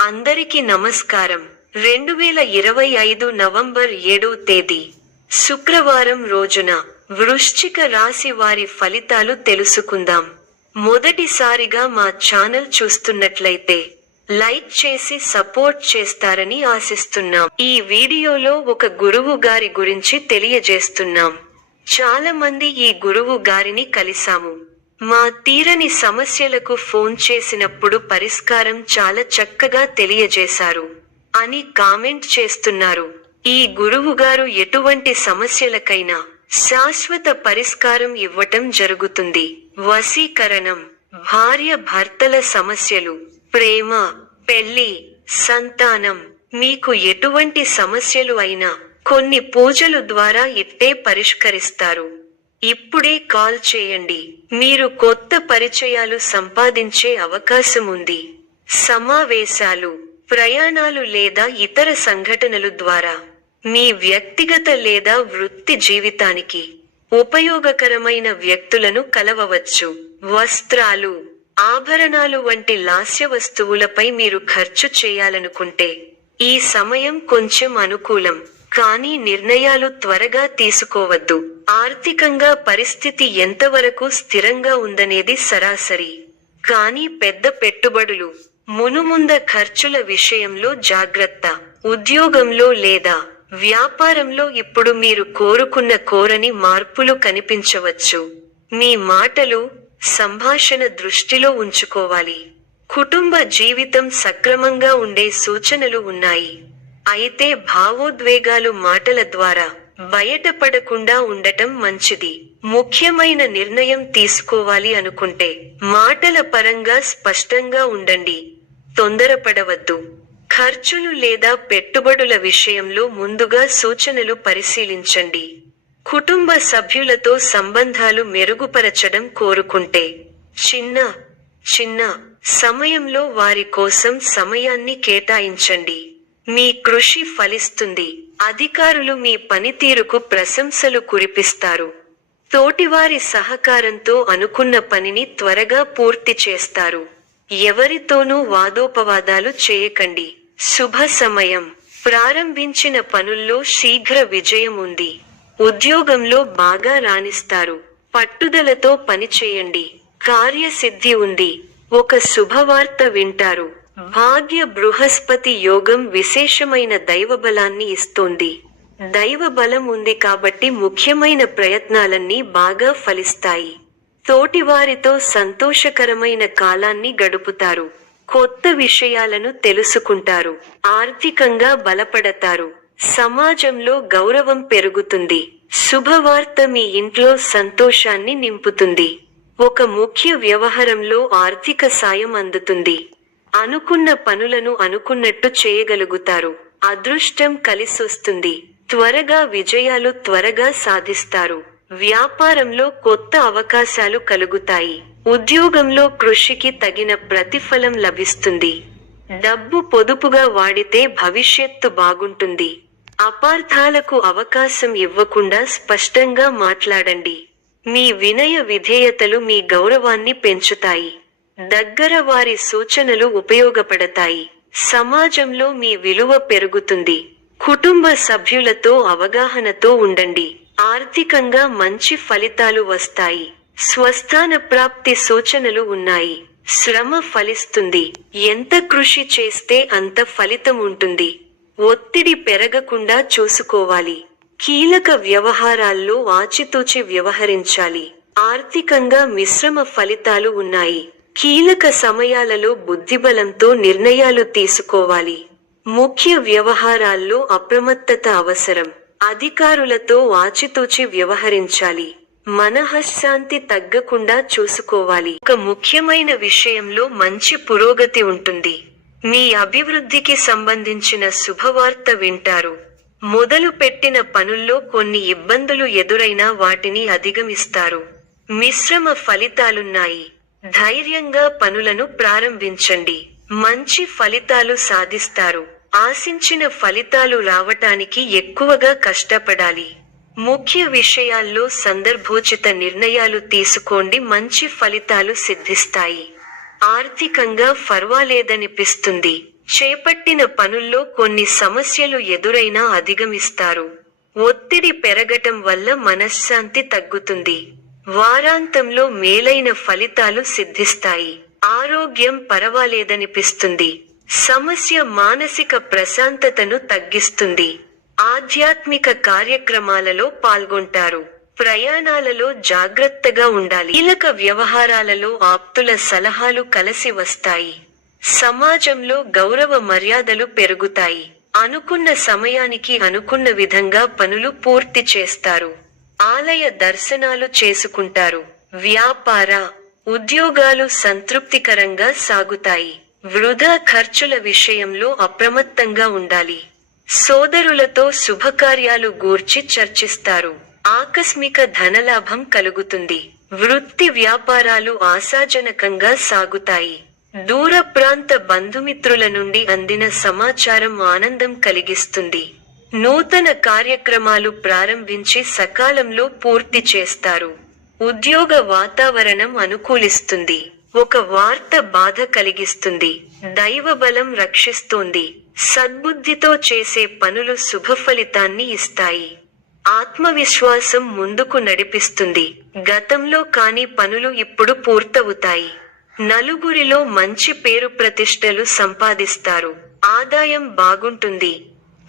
అందరికీ నమస్కారం. 2025 నవంబర్ 7వ తేదీ శుక్రవారం రోజున వృశ్చిక రాశి వారి ఫలితాలు తెలుసుకుందాం. మొదటిసారిగా మా ఛానల్ చూస్తున్నట్లయితే లైక్ చేసి సపోర్ట్ చేస్తారని ఆశిస్తున్నాం. ఈ వీడియోలో ఒక గురువు గారి గురించి తెలియజేస్తున్నాం. చాలా మంది ఈ గురువు గారిని కలిసాము. మా తీరని సమస్యలకు ఫోన్ చేసినప్పుడు పరిష్కారం చాలా చక్కగా తెలియజేశారు అని కామెంట్ చేస్తున్నారు. ఈ గురువుగారు ఎటువంటి సమస్యలకైనా శాశ్వత పరిష్కారం ఇవ్వటం జరుగుతుంది. వశీకరణం, భార్య భర్తల సమస్యలు, ప్రేమ, పెళ్లి, సంతానం, మీకు ఎటువంటి సమస్యలు అయినా కొన్ని పూజలు ద్వారా ఇట్టే పరిష్కరిస్తారు. ఇప్పుడే కాల్ చేయండి. మీరు కొత్త పరిచయాలు సంపాదించే అవకాశం ఉంది. సమావేశాలు, ప్రయాణాలు లేదా ఇతర సంఘటనలు ద్వారా మీ వ్యక్తిగత లేదా వృత్తి జీవితానికి ఉపయోగకరమైన వ్యక్తులను కలవవచ్చు. వస్త్రాలు, ఆభరణాలు వంటి లాస్య వస్తువులపై మీరు ఖర్చు చేయాలనుకుంటే ఈ సమయం కొంచెం అనుకూలం. కానీ నిర్ణయాలు త్వరగా తీసుకోవద్దు. ఆర్థికంగా పరిస్థితి ఎంతవరకు స్థిరంగా ఉందనేది సరాసరి. కానీ పెద్ద పెట్టుబడులు, మునుముంద ఖర్చుల విషయంలో జాగ్రత్త. ఉద్యోగంలో లేదా వ్యాపారంలో ఇప్పుడు మీరు కోరని మార్పులు కనిపించవచ్చు. మీ మాటలు, సంభాషణ దృష్టిలో ఉంచుకోవాలి. కుటుంబ జీవితం సక్రమంగా ఉండే సూచనలు ఉన్నాయి. అయితే భావోద్వేగాలు మాటల ద్వారా బయటపడకుండా ఉండటం మంచిది. ముఖ్యమైన నిర్ణయం తీసుకోవాలి అనుకుంటే మాటల పరంగా స్పష్టంగా ఉండండి. తొందరపడవద్దు. ఖర్చులు లేదా పెట్టుబడుల విషయంలో ముందుగా సూచనలు పరిశీలించండి. కుటుంబ సభ్యులతో సంబంధాలు మెరుగుపరచడం కోరుకుంటే చిన్న సమయంలో వారి కోసం సమయాన్ని కేటాయించండి. మీ కృషి ఫలిస్తుంది. అధికారులు మీ పనితీరుకు ప్రశంసలు కురిపిస్తారు. తోటివారి సహకారంతో అనుకున్న పనిని త్వరగా పూర్తి చేస్తారు. ఎవరితోనూ వాదోపవాదాలు చేయకండి. శుభ సమయం. ప్రారంభించిన పనుల్లో శీఘ్ర విజయం ఉంది. ఉద్యోగంలో బాగా రాణిస్తారు. పట్టుదలతో పనిచేయండి. కార్యసిద్ధి ఉంది. ఒక శుభవార్త వింటారు. భాగ్య బృహస్పతి యోగం విశేషమైన దైవబలాన్ని ఇస్తోంది. దైవబలం ఉంది కాబట్టి ముఖ్యమైన ప్రయత్నాలన్నీ బాగా ఫలిస్తాయి. తోటివారితో సంతోషకరమైన కాలాన్ని గడుపుతారు. కొత్త విషయాలను తెలుసుకుంటారు. ఆర్థికంగా బలపడతారు. సమాజంలో గౌరవం పెరుగుతుంది. శుభవార్త మీ ఇంట్లో సంతోషాన్ని నింపుతుంది. ఒక ముఖ్య వ్యవహారంలో ఆర్థిక సాయం అందుతుంది. అనుకున్న పనులను అనుకున్నట్టు చేయగలుగుతారు. అదృష్టం కలిసొస్తుంది. త్వరగా సాధిస్తారు. వ్యాపారంలో కొత్త అవకాశాలు కలుగుతాయి. ఉద్యోగంలో కృషికి తగిన ప్రతిఫలం లభిస్తుంది. డబ్బు పొదుపుగా వాడితే భవిష్యత్తు బాగుంటుంది. అపార్థాలకు అవకాశం ఇవ్వకుండా స్పష్టంగా మాట్లాడండి. మీ వినయ విధేయతలు మీ గౌరవాన్ని పెంచుతాయి. దగ్గర వారి సూచనలు ఉపయోగపడతాయి. సమాజంలో మీ విలువ పెరుగుతుంది. కుటుంబ సభ్యులతో అవగాహనతో ఉండండి. ఆర్థికంగా మంచి ఫలితాలు వస్తాయి. స్వస్థాన ప్రాప్తి సూచనలు ఉన్నాయి. శ్రమ ఫలిస్తుంది. ఎంత కృషి చేస్తే అంత ఫలితం ఉంటుంది. ఒత్తిడి పెరగకుండా చూసుకోవాలి. కీలక వ్యవహారాల్లో ఆచితూచి వ్యవహరించాలి. ఆర్థికంగా మిశ్రమ ఫలితాలు ఉన్నాయి. కీలక సమయాలలో బుద్ధిబలంతో నిర్ణయాలు తీసుకోవాలి. ముఖ్య వ్యవహారాల్లో అప్రమత్తత అవసరం. అధికారులతో ఆచితూచి వ్యవహరించాలి. మనఃశాంతి తగ్గకుండా చూసుకోవాలి. ఒక ముఖ్యమైన విషయంలో మంచి పురోగతి ఉంటుంది. మీ అభివృద్ధికి సంబంధించిన శుభవార్త వింటారు. మొదలు పెట్టిన పనుల్లో కొన్ని ఇబ్బందులు ఎదురైనా వాటిని అధిగమిస్తారు. మిశ్రమ ఫలితాలున్నాయి. ధైర్యంగా పనులను ప్రారంభించండి. మంచి ఫలితాలు సాధిస్తారు. ఆశించిన ఫలితాలు రావటానికి ఎక్కువగా కష్టపడాలి. ముఖ్య విషయాల్లో సందర్భోచిత నిర్ణయాలు తీసుకోండి. మంచి ఫలితాలు సిద్ధిస్తాయి. ఆర్థికంగా ఫర్వాలేదనిపిస్తుంది. చేపట్టిన పనుల్లో కొన్ని సమస్యలు ఎదురైనా అధిగమిస్తారు. ఒత్తిడి పెరగటం వల్ల మనశ్శాంతి తగ్గుతుంది. వారాంతంలో మేలైన ఫలితాలు సిద్ధిస్తాయి. ఆరోగ్యం పరవాలేదనిపిస్తుంది. సమస్య మానసిక ప్రశాంతతను తగ్గిస్తుంది. ఆధ్యాత్మిక కార్యక్రమాలలో పాల్గొంటారు. ప్రయాణాలలో జాగ్రత్తగా ఉండాలి. కీలక వ్యవహారాలలో ఆప్తుల సలహాలు కలిసి వస్తాయి. సమాజంలో గౌరవ మర్యాదలు పెరుగుతాయి. అనుకున్న సమయానికి అనుకున్న విధంగా పనులు పూర్తి చేస్తారు. ఆలయ దర్శనాలు చేసుకుంటారు. వ్యాపార, ఉద్యోగాలు సంతృప్తికరంగా సాగుతాయి. వృధా ఖర్చుల విషయంలో అప్రమత్తంగా ఉండాలి. సోదరులతో శుభకార్యాలు గూర్చి చర్చిస్తారు. ఆకస్మిక ధనలాభం కలుగుతుంది. వృత్తి వ్యాపారాలు ఆశాజనకంగా సాగుతాయి. దూర ప్రాంత బంధుమిత్రుల నుండి అందిన సమాచారం ఆనందం కలిగిస్తుంది. నూతన కార్యక్రమాలు ప్రారంభించి సకాలంలో పూర్తి చేస్తారు. ఉద్యోగ వాతావరణం అనుకూలిస్తుంది. ఒక వార్త బాధ కలిగిస్తుంది. దైవబలం రక్షిస్తోంది. సద్బుద్ధితో చేసే పనులు శుభఫలితాన్ని ఇస్తాయి. ఆత్మవిశ్వాసం ముందుకు నడిపిస్తుంది. గతంలో కాని పనులు ఇప్పుడు పూర్తవుతాయి. నలుగురిలో మంచి పేరు ప్రతిష్టలు సంపాదిస్తారు. ఆదాయం బాగుంటుంది.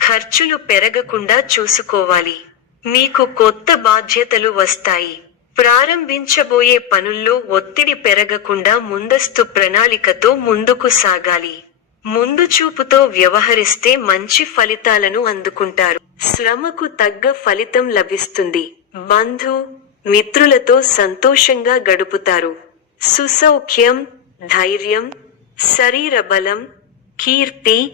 ఖర్చులు పెరగకుండా చూసుకోవాలి. మీకు కొత్త బాధ్యతలు వస్తాయి. ప్రారంభించబోయే పనుల్లో ఒత్తిడి పెరగకుండా ముందస్తు ప్రణాళికతో ముందుకు సాగాలి. ముందు చూపుతో వ్యవహరిస్తే మంచి ఫలితాలను అందుకుంటారు. శ్రమకు తగ్గ ఫలితం లభిస్తుంది. బంధు, మిత్రులతో సంతోషంగా గడుపుతారు. సుసౌఖ్యం, ధైర్యం, శరీర బలం, కీర్తి,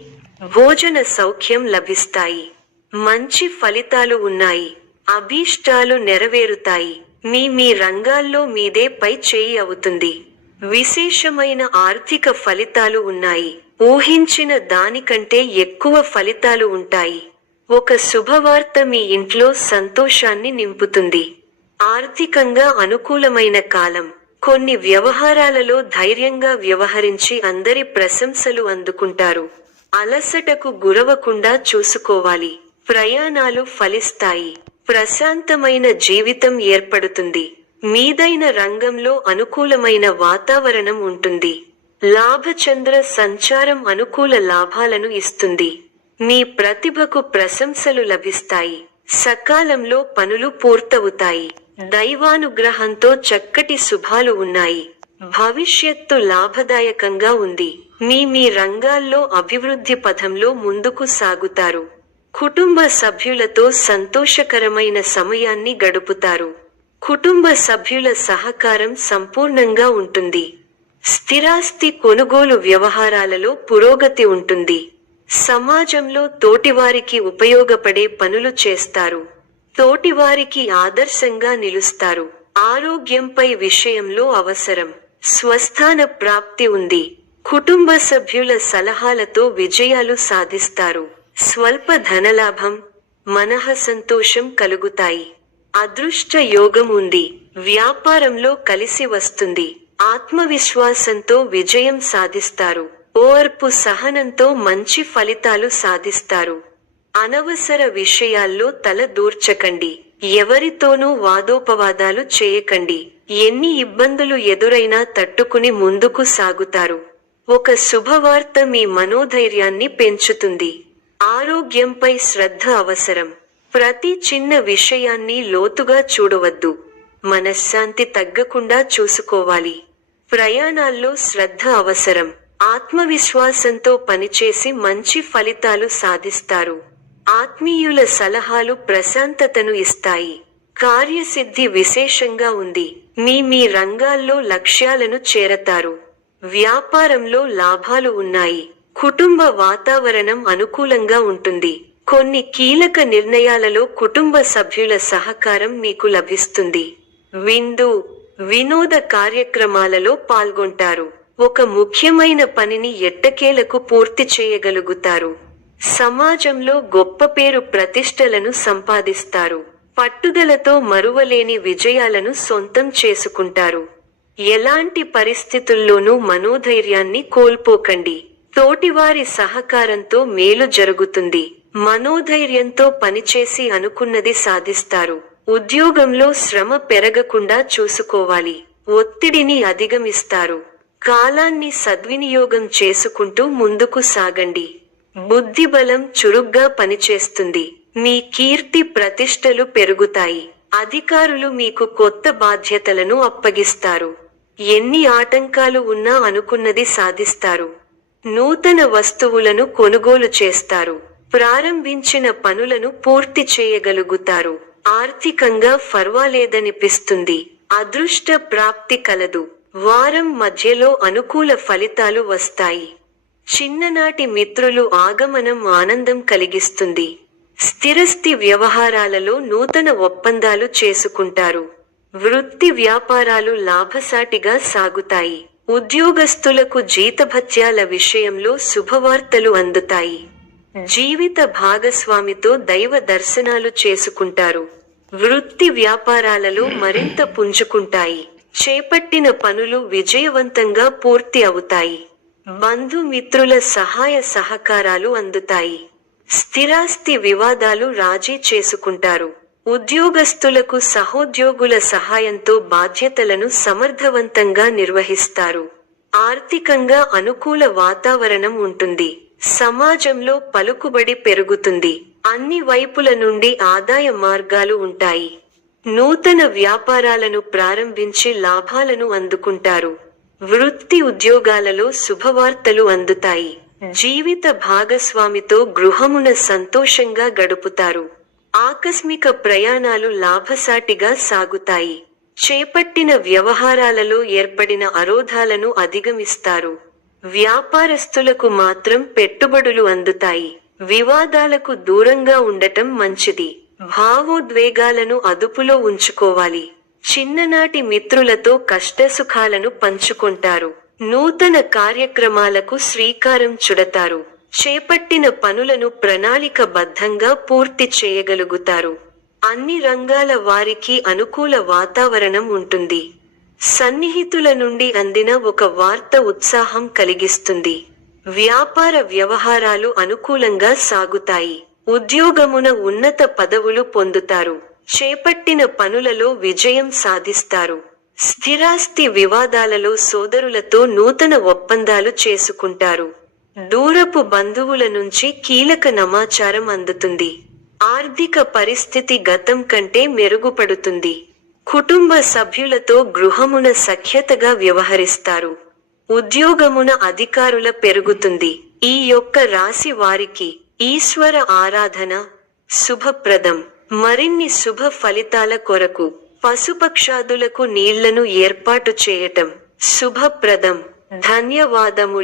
భోజన సౌఖ్యం లభిస్తాయి. మంచి ఫలితాలు ఉన్నాయి. అభీష్టాలు నెరవేరుతాయి. మీ రంగాల్లో మీదే పై చేయి అవుతుంది. విశేషమైన ఆర్థిక ఫలితాలు ఉన్నాయి. ఊహించిన దానికంటే ఎక్కువ ఫలితాలు ఉంటాయి. ఒక శుభవార్త మీ ఇంట్లో సంతోషాన్ని నింపుతుంది. ఆర్థికంగా అనుకూలమైన కాలం. కొన్ని వ్యవహారాలలో ధైర్యంగా వ్యవహరించి అందరి ప్రశంసలు అందుకుంటారు. అలసటకు గురవకుండా చూసుకోవాలి. ప్రయాణాలు ఫలిస్తాయి. ప్రశాంతమైన జీవితం ఏర్పడుతుంది. మీదైన రంగంలో అనుకూలమైన వాతావరణం ఉంటుంది. లాభచంద్ర సంచారం అనుకూల లాభాలను ఇస్తుంది. మీ ప్రతిభకు ప్రశంసలు లభిస్తాయి. సకాలంలో పనులు పూర్తవుతాయి. దైవానుగ్రహంతో చక్కటి శుభాలు ఉన్నాయి. భవిష్యత్తు లాభదాయకంగా ఉంది. మీ రంగాల్లో అభివృద్ధి పథంలో ముందుకు సాగుతారు. కుటుంబ సభ్యులతో సంతోషకరమైన సమయాన్ని గడుపుతారు. కుటుంబ సభ్యుల సహకారం సంపూర్ణంగా ఉంటుంది. స్థిరాస్తి కొనుగోలు వ్యవహారాలలో పురోగతి ఉంటుంది. సమాజంలో తోటివారికి ఉపయోగపడే పనులు చేస్తారు. తోటివారికి ఆదర్శంగా నిలుస్తారు. ఆరోగ్యంపై విషయంలో అవసరం. స్వస్థాన ప్రాప్తి ఉంది. కుటుంబ సభ్యుల సలహాలతో విజయాలు సాధిస్తారు. స్వల్ప ధనలాభం, మనః సంతోషం కలుగుతాయి. అదృష్ట యోగం ఉంది. వ్యాపారంలో కలిసి వస్తుంది. ఆత్మవిశ్వాసంతో విజయం సాధిస్తారు. ఓర్పు సహనంతో మంచి ఫలితాలు సాధిస్తారు. అనవసర విషయాల్లో తల దూర్చకండి. ఎవరితోనూ వాదోపవాదాలు చేయకండి. ఎన్ని ఇబ్బందులు ఎదురైనా తట్టుకుని ముందుకు సాగుతారు. ఒక శుభవార్త మీ మనోధైర్యాన్ని పెంచుతుంది. ఆరోగ్యంపై శ్రద్ధ అవసరం. ప్రతి చిన్న విషయాన్ని లోతుగా చూడవద్దు. మనశ్శాంతి తగ్గకుండా చూసుకోవాలి. ప్రయాణాల్లో శ్రద్ధ అవసరం. ఆత్మవిశ్వాసంతో పనిచేసి మంచి ఫలితాలు సాధిస్తారు. ఆత్మీయుల సలహాలు ప్రశాంతతను ఇస్తాయి. కార్యసిద్ధి విశేషంగా ఉంది. మీ రంగాల్లో లక్ష్యాలను చేరతారు. వ్యాపారంలో లాభాలు ఉన్నాయి. కుటుంబ వాతావరణం అనుకూలంగా ఉంటుంది. కొన్ని కీలక నిర్ణయాలలో కుటుంబ సభ్యుల సహకారం మీకు లభిస్తుంది. వినోద కార్యక్రమాలలో పాల్గొంటారు. ఒక ముఖ్యమైన పనిని ఎట్టకేలకు పూర్తి చేయగలుగుతారు. సమాజంలో గొప్ప పేరు ప్రతిష్టలను సంపాదిస్తారు. పట్టుదలతో మరువలేని విజయాలను సొంతం చేసుకుంటారు. ఎలాంటి పరిస్థితుల్లోనూ మనోధైర్యాన్ని కోల్పోకండి. తోటివారి సహకారంతో మేలు జరుగుతుంది. మనోధైర్యంతో పనిచేసి అనుకున్నది సాధిస్తారు. ఉద్యోగంలో శ్రమ పెరగకుండా చూసుకోవాలి. ఒత్తిడిని అధిగమిస్తారు. కాలాన్ని సద్వినియోగం చేసుకుంటూ ముందుకు సాగండి. బుద్ధిబలం చురుగ్గా పనిచేస్తుంది. మీ కీర్తి ప్రతిష్టలు పెరుగుతాయి. అధికారులు మీకు కొత్త బాధ్యతలను అప్పగిస్తారు. ఎన్ని ఆటంకాలు ఉన్నా అనుకున్నది సాధిస్తారు. నూతన వస్తువులను కొనుగోలు చేస్తారు. ప్రారంభించిన పనులను పూర్తి చేయగలుగుతారు. ఆర్థికంగా ఫర్వాలేదనిపిస్తుంది. అదృష్ట ప్రాప్తి కలదు. వారం మధ్యలో అనుకూల ఫలితాలు వస్తాయి. చిన్ననాటి మిత్రులు ఆగమనం ఆనందం కలిగిస్తుంది. స్థిరస్థి వ్యవహారాలలో నూతన ఒప్పందాలు చేసుకుంటారు. వృత్తి వ్యాపారాలు లాభసాటిగా సాగుతాయి. ఉద్యోగస్తులకు జీతభత్యాల విషయంలో శుభవార్తలు అందుతాయి. జీవిత భాగస్వామితో దైవ దర్శనాలు చేసుకుంటారు. వృత్తి వ్యాపారాలలో మరింత పుంజుకుంటాయి. చేపట్టిన పనులు విజయవంతంగా పూర్తి అవుతాయి. బంధుమిత్రుల సహాయ సహకారాలు అందుతాయి. స్థిరాస్తి వివాదాలు రాజీ చేసుకుంటారు. ఉద్యోగస్తులకు సహోద్యోగుల సహాయంతో బాధ్యతలను సమర్థవంతంగా నిర్వహిస్తారు. ఆర్థికంగా అనుకూల వాతావరణం ఉంటుంది. సమాజంలో పలుకుబడి పెరుగుతుంది. అన్ని వైపుల నుండి ఆదాయ మార్గాలు ఉంటాయి. నూతన వ్యాపారాలను ప్రారంభించి లాభాలను అందుకుంటారు. వృత్తి ఉద్యోగాలలో శుభవార్తలు అందుతాయి. జీవిత భాగస్వామితో గృహమున సంతోషంగా గడుపుతారు. ఆకస్మిక ప్రయాణాలు లాభసాటిగా సాగుతాయి. చేపట్టిన వ్యవహారాలలో ఏర్పడిన అవరోధాలను అధిగమిస్తారు. వ్యాపారస్తులకు మాత్రం పెట్టుబడులు అందుతాయి. వివాదాలకు దూరంగా ఉండటం మంచిది. భావోద్వేగాలను అదుపులో ఉంచుకోవాలి. చిన్ననాటి మిత్రులతో కష్టసుఖాలను పంచుకుంటారు. నూతన కార్యక్రమాలకు శ్రీకారం చుడతారు. చేపట్టిన పనులను ప్రణాళికబద్ధంగా పూర్తి చేయగలుగుతారు. అన్ని రంగాల వారికి అనుకూల వాతావరణం ఉంటుంది. సన్నిహితుల నుండి అందిన ఒక వార్త ఉత్సాహం కలిగిస్తుంది. వ్యాపార వ్యవహారాలు అనుకూలంగా సాగుతాయి. ఉద్యోగమున ఉన్నత పదవులు పొందుతారు. చేపట్టిన పనులలో విజయం సాధిస్తారు. స్థిరాస్తి వివాదాలలో సోదరులతో నూతన ఒప్పందాలు చేసుకుంటారు. దూరపు బంధువుల నుంచి కీలక సమాచారం అందుతుంది. ఆర్థిక పరిస్థితి గతం కంటే మెరుగుపడుతుంది. కుటుంబ సభ్యులతో గృహమున సఖ్యతగా వ్యవహరిస్తారు. ఉద్యోగమున అధికారుల పెరుగుతుంది. ఈ యొక్క రాశి వారికి ఈశ్వర ఆరాధన శుభప్రదం. మరిన్ని శుభ ఫలితాల కొరకు పశుపక్షాదులకు నీళ్లను ఏర్పాటు చేయటం శుభప్రదం. ధన్యవాదములు.